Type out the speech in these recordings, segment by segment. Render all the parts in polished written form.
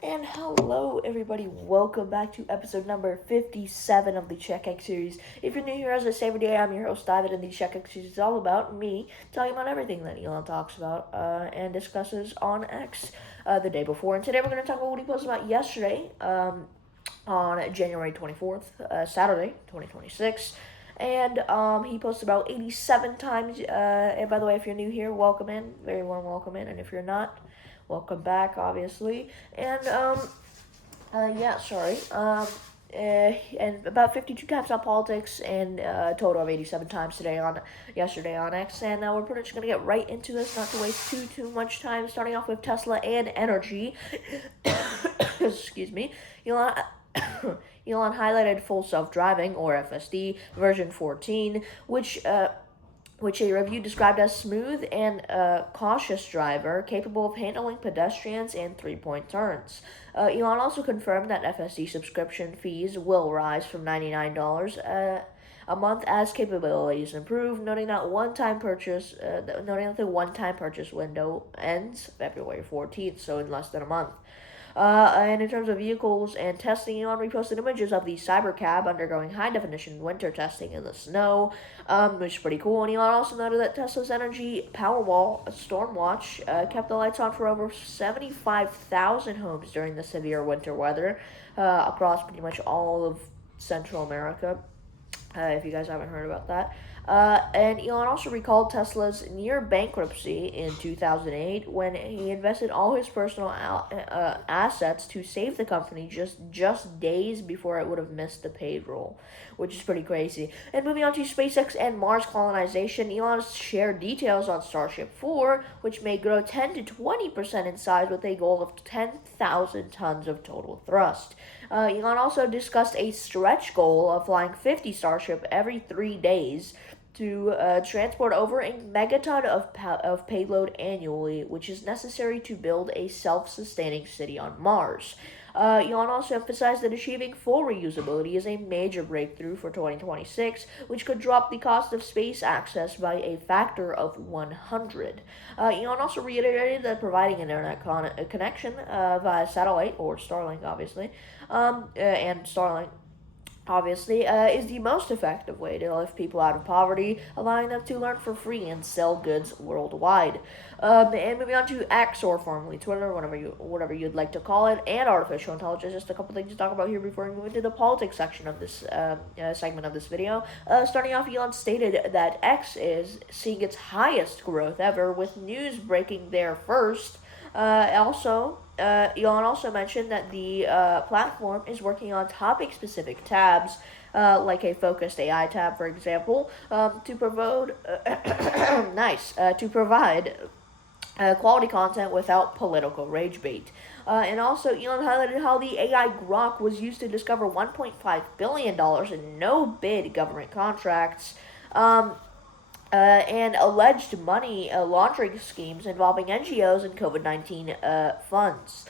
And hello, everybody. Welcome back to episode number 57 of the CheckX series. If you're new here, as I say every day, I'm your host, David, and the CheckX series is all about me talking about everything that Elon talks about and discusses on X the day before. And today we're going to talk about what he posted about yesterday on January 24th, Saturday, 2026. And he posted about 87 times. And by the way, if you're new here, welcome in. Very warm welcome in. And if you're not, welcome back, obviously. And yeah, sorry. And about 52 times on politics, and a total of 87 times yesterday on X. And we're pretty much gonna get right into this, not to waste too much time. Starting off with Tesla and energy. Excuse me. Elon. Elon highlighted full self-driving, or FSD, version 14, which a review described as smooth and cautious driver capable of handling pedestrians and three-point turns. Elon also confirmed that FSD subscription fees will rise from $99 a month as capabilities improve, noting that the one-time purchase window ends February 14th, so in less than a month. And in terms of vehicles and testing, Elon reposted images of the CyberCab undergoing high-definition winter testing in the snow, which is pretty cool. And Elon also noted that Tesla's Energy Powerwall Stormwatch kept the lights on for over 75,000 homes during the severe winter weather across pretty much all of Central America. If you guys haven't heard about that. And Elon also recalled Tesla's near bankruptcy in 2008 when he invested all his personal assets to save the company just days before it would have missed the payroll, which is pretty crazy. And moving on to SpaceX and Mars colonization, Elon shared details on Starship 4, which may grow 10 to 20% in size with a goal of 10,000 tons of total thrust. Elon also discussed a stretch goal of flying 50 Starship every 3 days to transport over a megaton of payload annually, which is necessary to build a self-sustaining city on Mars. Elon also emphasized that achieving full reusability is a major breakthrough for 2026, which could drop the cost of space access by a factor of 100. Elon also reiterated that providing an internet connection via satellite, or Starlink, obviously, and Starlink obviously, is the most effective way to lift people out of poverty, allowing them to learn for free and sell goods worldwide. And moving on to X, or formerly Twitter, whatever you'd like to call it, and artificial intelligence. Just a couple things to talk about here before we move into the politics section of this segment of this video. Starting off, Elon stated that X is seeing its highest growth ever, with news breaking there first. Elon also mentioned that the platform is working on topic-specific tabs, like a focused AI tab, for example, to provide quality content without political rage bait. And also, Elon highlighted how the AI Grok was used to discover $1.5 billion in no-bid government contracts. And alleged money laundering schemes involving NGOs and COVID-19 funds.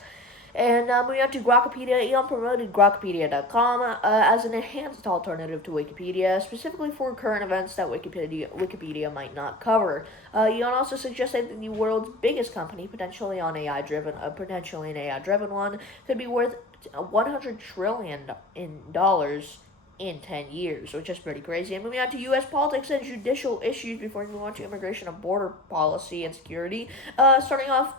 And moving on to Grokopedia, Elon promoted Grokopedia.com as an enhanced alternative to Wikipedia, specifically for current events that Wikipedia might not cover. Elon also suggested that the world's biggest company, potentially an AI-driven one, could be worth $100 trillion in 10 years, which is pretty crazy. And moving on to U.S. politics and judicial issues before we move on to immigration and border policy and security. Starting off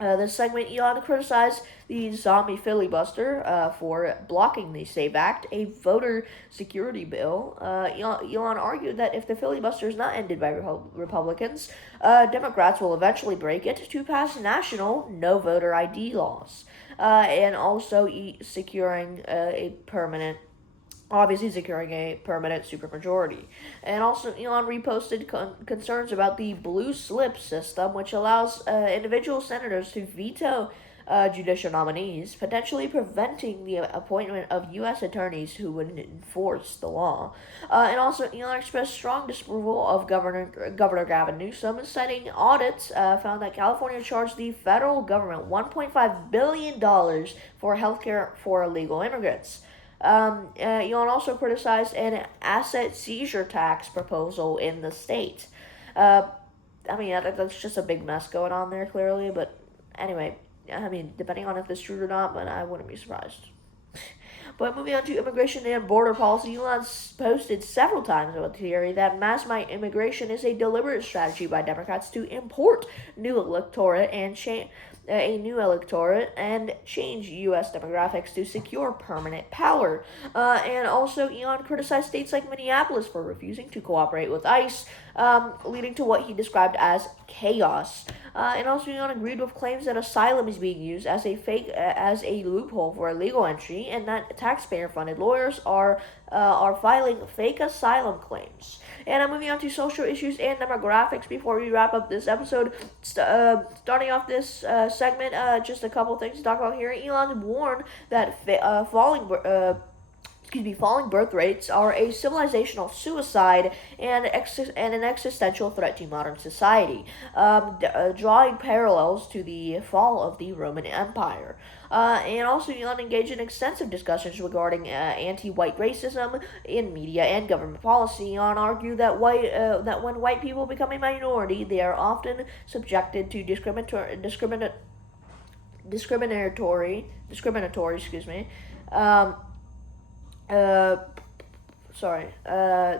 this segment, Elon criticized the zombie filibuster for blocking the SAVE Act, a voter security bill. Elon argued that if the filibuster is not ended by Republicans, Democrats will eventually break it to pass national no voter ID laws, and also securing a permanent supermajority. And also, Elon reposted concerns about the blue slip system, which allows individual senators to veto judicial nominees, potentially preventing the appointment of U.S. attorneys who would enforce the law. And also, Elon expressed strong disapproval of Governor Gavin Newsom, citing audits found that California charged the federal government $1.5 billion for healthcare for illegal immigrants. Elon also criticized an asset seizure tax proposal in the state. That's just a big mess going on there, clearly. But anyway, I mean, depending on if this is true or not, but I wouldn't be surprised. But moving on to immigration and border policy, Elon's posted several times about the theory that mass immigration is a deliberate strategy by Democrats to import new electorate and change U.S. demographics to secure permanent power. And also, Elon criticized states like Minneapolis for refusing to cooperate with ICE, leading to what he described as chaos. And also, Elon agreed with claims that asylum is being used as a loophole for illegal entry, and that taxpayer-funded lawyers are filing fake asylum claims. And I'm moving on to social issues and demographics before we wrap up this episode. Starting off this segment, just a couple things to talk about here. Elon warned that falling birth rates are a civilizational suicide and an existential threat to modern society, drawing parallels to the fall of the Roman Empire. And also, Elon engaged in extensive discussions regarding anti-white racism in media and government policy. Elon argued that when white people become a minority, they are often subjected to discriminatory, um,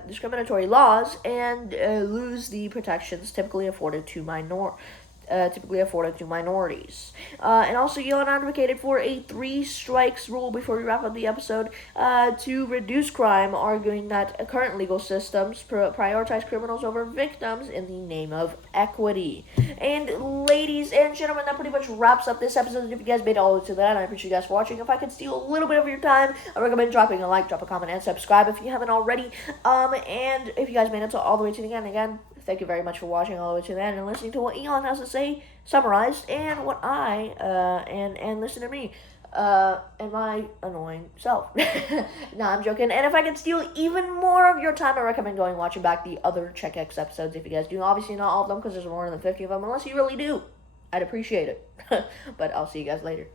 discriminatory laws and lose the protections typically afforded to minorities. And also, Elon advocated for a 3 strikes rule before we wrap up the episode to reduce crime, arguing that current legal systems prioritize criminals over victims in the name of equity. And ladies and gentlemen, that pretty much wraps up this episode. If you guys made it all the way to that, I appreciate you guys for watching. If I could steal a little bit of your time, I recommend dropping a like, drop a comment, and subscribe if you haven't already. And if you guys made it all the way to the end, again, thank you very much for watching all the way to the end and listening to what Elon has to say, summarized, and what I and listen to me and my annoying self. Nah, I'm joking. And if I could steal even more of your time, I recommend going and watching back the other CheckX episodes if you guys do. Obviously, not all of them because there's more than 50 of them, unless you really do. I'd appreciate it. But I'll see you guys later.